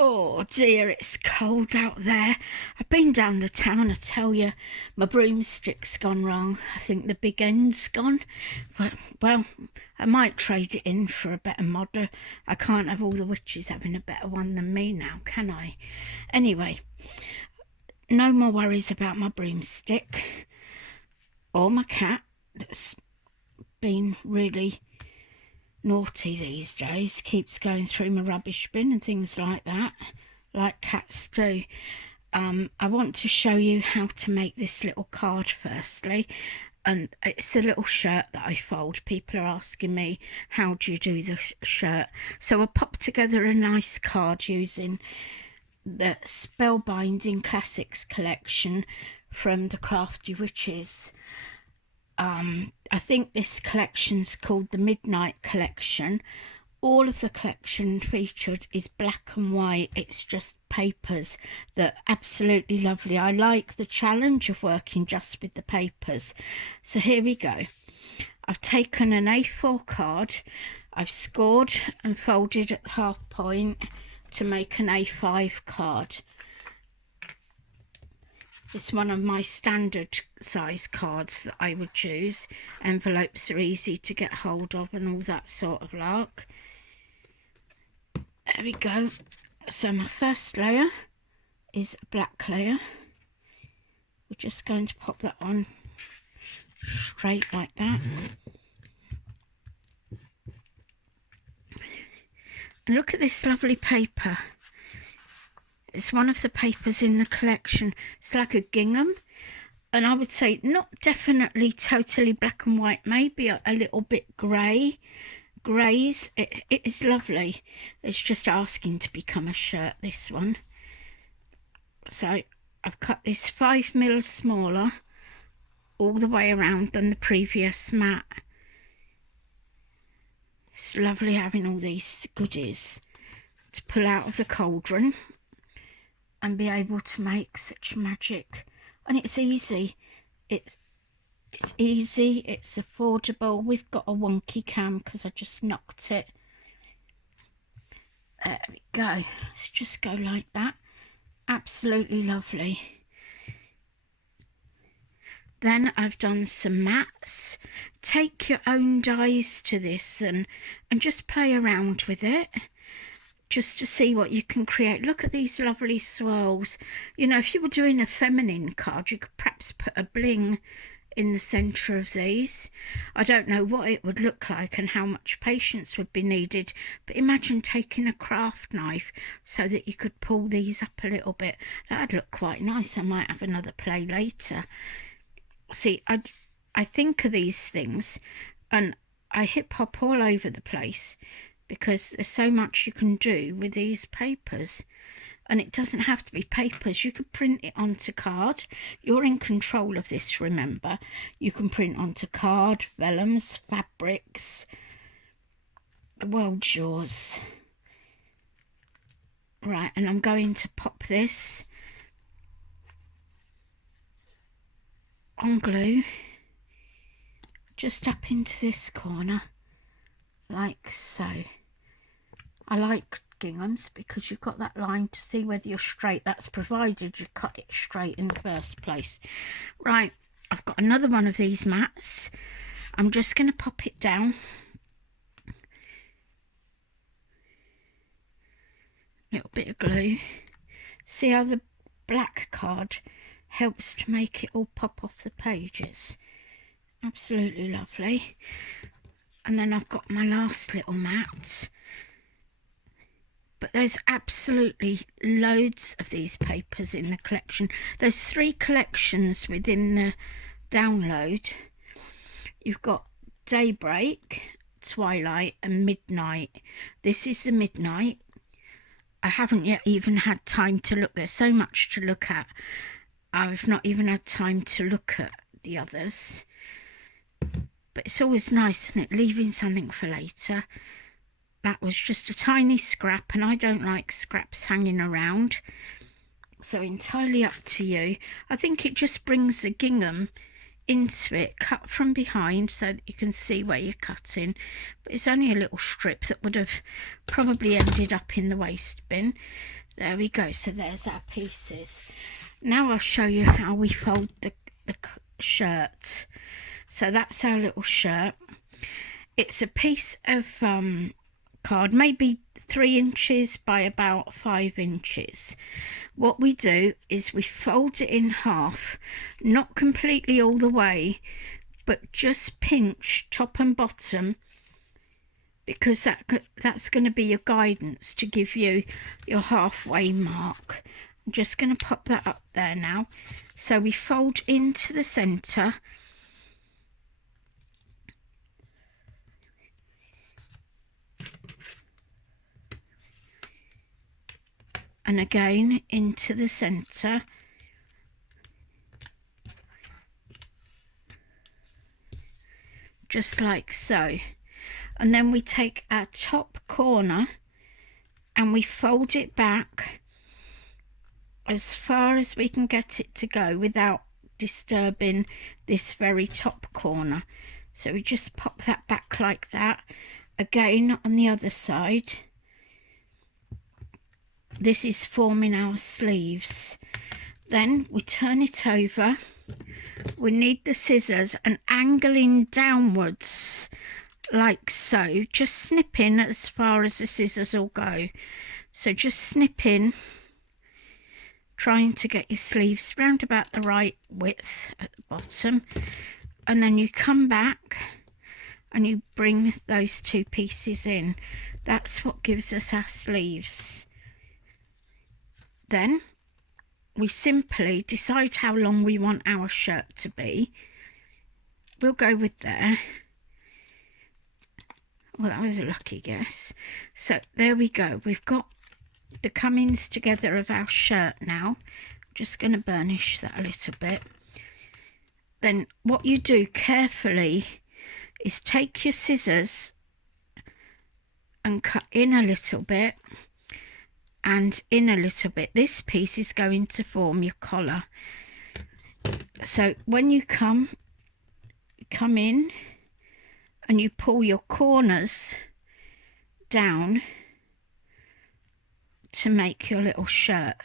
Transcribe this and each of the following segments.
Oh dear, it's cold out there. I've been down the town, I tell you. My broomstick's gone wrong. I think the big end's gone. But, well, I might trade it in for a better model. I can't have all the witches having a better one than me now, can I? Anyway, no more worries about my broomstick or my cat that's been really naughty these days, keeps going through my rubbish bin and things like that, like cats do. I want to show you how to make this little card firstly, and it's a little shirt that I fold. People are asking me, how do you do the shirt? So I pop together a nice card using the Spellbinding Classics collection from the Crafty Witches. I think this collection's called the Midnight Collection. All of the collection featured is black and white. It's just papers that are absolutely lovely. I like the challenge of working just with the papers. So here we go. I've taken an A4 card. I've scored and folded at half point to make an A5 card. It's one of my standard size cards that I would choose. Envelopes are easy to get hold of and all that sort of lark. There we go. So my first layer is a black layer. We're just going to pop that on straight like that. And look at this lovely paper. It's one of the papers in the collection. It's like a gingham, and I would say not definitely totally black and white, maybe a little bit greys. It is lovely. It's just asking to become a shirt, this one. So I've cut this 5mm smaller all the way around than the previous mat. It's lovely having all these goodies to pull out of the cauldron and be able to make such magic. And it's easy. It's easy, it's affordable. We've got a wonky cam because I just knocked it. There we go. Let's just go like that. Absolutely lovely. Then I've done some mats. Take your own dies to this and just play around with it, just to see what you can create. Look at these lovely swirls. You know, if you were doing a feminine card, you could perhaps put a bling in the centre of these. I don't know what it would look like and how much patience would be needed, but imagine taking a craft knife so that you could pull these up a little bit. That'd look quite nice. I might have another play later. See, I think of these things and I hip hop all over the place, because there's so much you can do with these papers. And it doesn't have to be papers. You could print it onto card. You're in control of this, remember. You can print onto card, vellums, fabrics. The world's yours. Right, and I'm going to pop this on glue just up into this corner, like so. I like ginghams because you've got that line to see whether you're straight. That's provided you cut it straight in the first place. Right, I've got another one of these mats. I'm just going to pop it down. Little bit of glue. See how the black card helps to make it all pop off the pages. Absolutely lovely. And then I've got my last little mat. But there's absolutely loads of these papers in the collection. There's 3 collections within the download. You've got Daybreak, Twilight and Midnight. This is the Midnight. I haven't yet even had time to look. There's so much to look at. I've not even had time to look at the others. But it's always nice, isn't it, leaving something for later. That was just a tiny scrap, and I don't like scraps hanging around. So entirely up to you. I think it just brings the gingham into it, cut from behind so that you can see where you're cutting. But it's only a little strip that would have probably ended up in the waste bin. There we go. So there's our pieces. Now I'll show you how we fold the shirt. So that's our little shirt. It's a piece of card, maybe 3 inches by about 5 inches. What we do is we fold it in half, not completely all the way, but just pinch top and bottom, because that's going to be your guidance to give you your halfway mark. I'm just going to pop that up there now. So we fold into the centre, and again into the centre, just like so. And then we take our top corner and we fold it back as far as we can get it to go without disturbing this very top corner. So we just pop that back like that. Again on the other side. This is forming our sleeves. Then we turn it over. We need the scissors and angling downwards like so, just snipping as far as the scissors will go. So just snipping, trying to get your sleeves round about the right width at the bottom, and then you come back and you bring those 2 pieces in. That's what gives us our sleeves. Then we simply decide how long we want our shirt to be. We'll go with there. Well, that was a lucky guess. So there we go. We've got the comings together of our shirt now. I'm just going to burnish that a little bit. Then what you do carefully is take your scissors and cut in a little bit and in a little bit. This piece is going to form your collar. So when you come in and you pull your corners down to make your little shirt,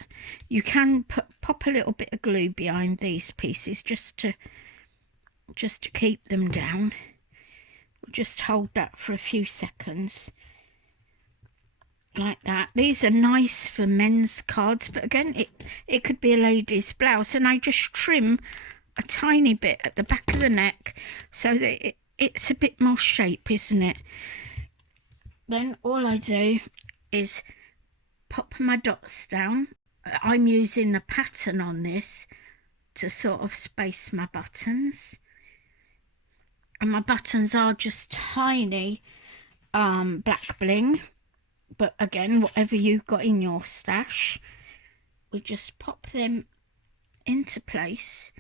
you can pop a little bit of glue behind these pieces just to keep them down. We'll just hold that for a few seconds like that. These are nice for men's cards, but again it could be a lady's blouse, and I just trim a tiny bit at the back of the neck so that it's a bit more shape, isn't it? Then all I do is pop my dots down. I'm using the pattern on this to sort of space my buttons, and my buttons are just tiny black bling, but again, whatever you've got in your stash, we just pop them into place.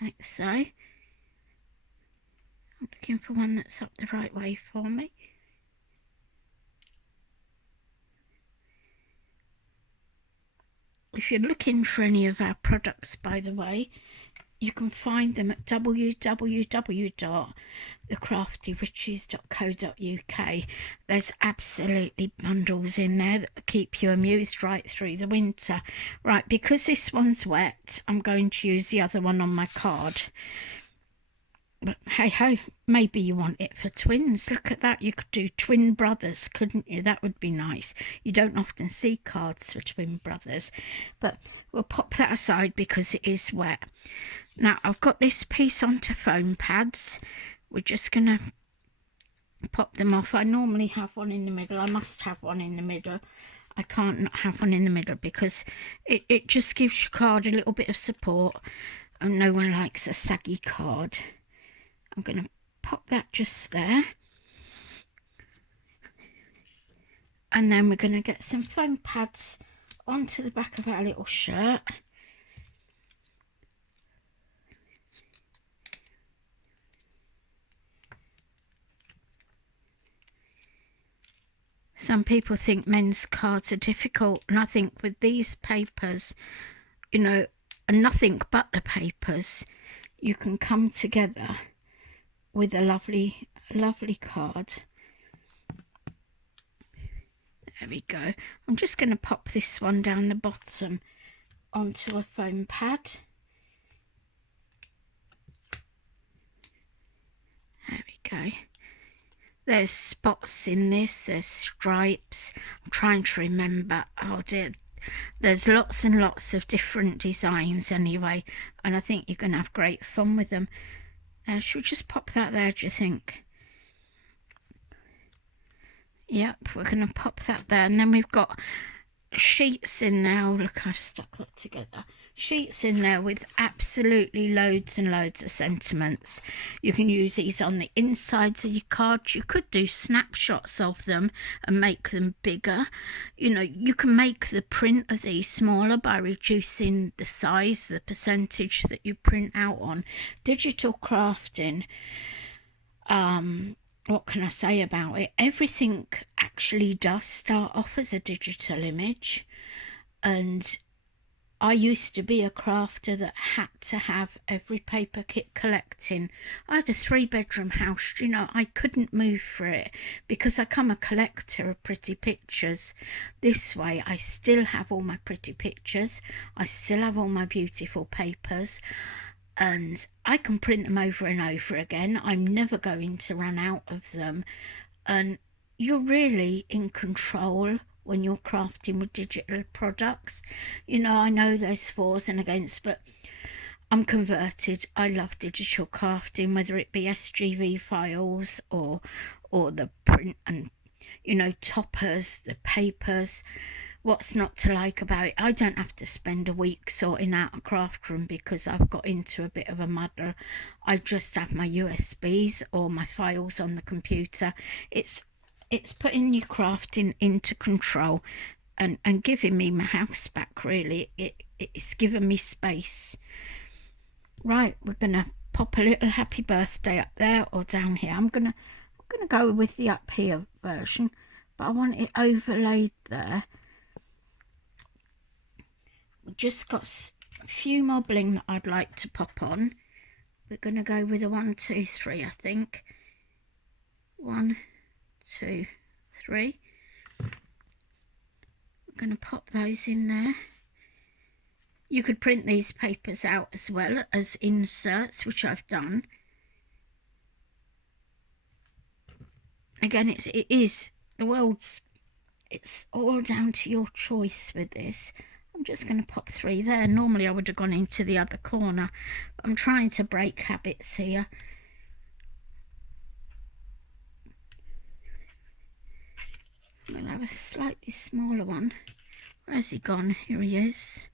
Like so. I'm looking for one that's up the right way for me. If you're looking for any of our products, by the way, you can find them at www.thecraftywitches.co.uk. There's absolutely bundles in there that keep you amused right through the winter. Right, because this one's wet, I'm going to use the other one on my card. But hey ho, maybe you want it for twins. Look at that. You could do twin brothers, couldn't you? That would be nice. You don't often see cards for twin brothers. But we'll pop that aside because it is wet. Now I've got this piece onto foam pads. We're just going to pop them off. I normally have one in the middle. I must have one in the middle. I can't not have one in the middle because it just gives your card a little bit of support. and no one likes a saggy card. I'm going to pop that just there. And then we're going to get some foam pads onto the back of our little shirt. Some people think men's cards are difficult, and I think with these papers, you know, and nothing but the papers, you can come together with a lovely card. There we go. I'm just going to pop this one down the bottom onto a foam pad. There we go. There's spots in this, there's stripes. I'm trying to remember. Oh dear. There's lots and lots of different designs anyway, and I think you're going to have great fun with them. Should we just pop that there, do you think? Yep, we're going to pop that there. And then we've got sheets in there. Oh, look, I've stuck that together. Sheets in there with absolutely loads and loads of sentiments. You can use these on the insides of your cards. You could do snapshots of them and make them bigger. You know, you can make the print of these smaller by reducing the size, the percentage that you print out on. Digital crafting, what can I say about it? Everything actually does start off as a digital image, and I used to be a crafter that had to have every paper kit collecting. I had a 3-bedroom house, you know, I couldn't move for it because I come a collector of pretty pictures. This way I still have all my pretty pictures, I still have all my beautiful papers, and I can print them over and over again. I'm never going to run out of them, and you're really in control when you're crafting with digital products. You know, I know there's fors and against, but I'm converted. I love digital crafting, whether it be SGV files or the print and, you know, toppers, the papers. What's not to like about it? I don't have to spend a week sorting out a craft room because I've got into a bit of a muddle. I just have my USBs or my files on the computer. It's putting your crafting into control and giving me my house back, really. It's given me space. Right, we're going to pop a little happy birthday up there or down here. I'm gonna go with the up here version, but I want it overlaid there. We've just got a few more bling that I'd like to pop on. We're going to go with a 1, 2, 3, I think. 1, 2, 3. We're going to pop those in there. You could print these papers out as well as inserts, which I've done. Again, it is the world's, it's all down to your choice with this. I'm just going to pop 3 there. Normally I would have gone into the other corner, but I'm trying to break habits here. We'll have a slightly smaller one. Where's he gone? Here he is.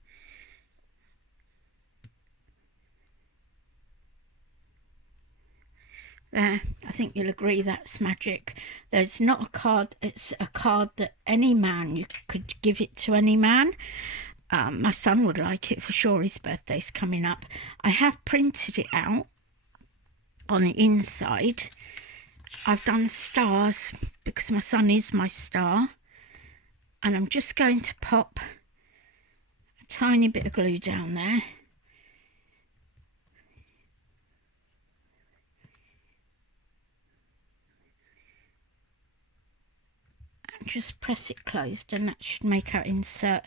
There, I think you'll agree that's magic. There's not a card, it's a card that any man, you could give it to any man. My son would like it for sure, his birthday's coming up. I have printed it out on the inside. I've done stars because my son is my star, and I'm just going to pop a tiny bit of glue down there. And just press it closed, and that should make our insert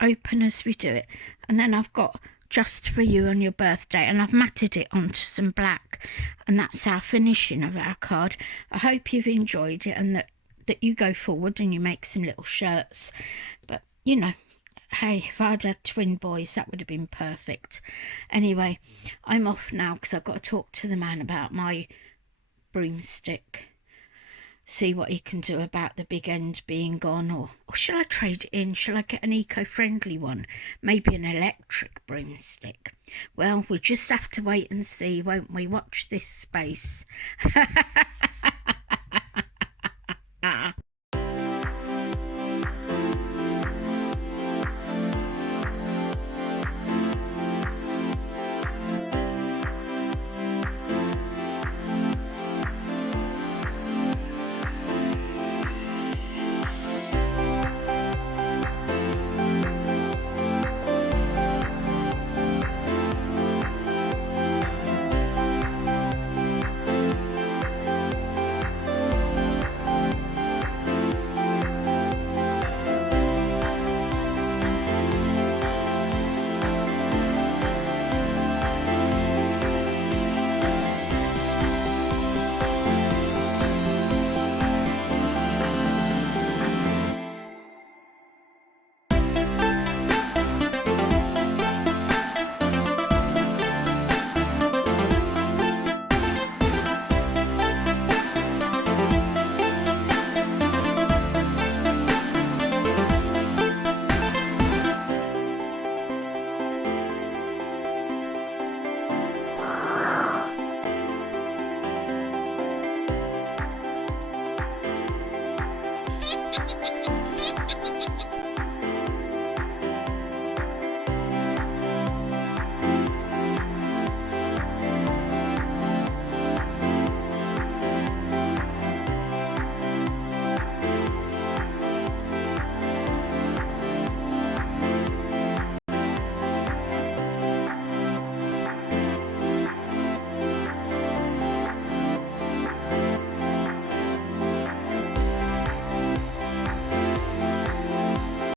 open as we do it. And then I've got just for you on your birthday, and I've matted it onto some black, and that's our finishing of our card. I hope you've enjoyed it, and that you go forward and you make some little shirts. But you know, hey, if I'd had twin boys, that would have been perfect. Anyway, I'm off now because I've got to talk to the man about my broomstick. see what he can do about the big end being gone, or shall I trade it in? Shall I get an eco-friendly one? Maybe an electric broomstick? Well, we'll just have to wait and see, won't we? Watch this space.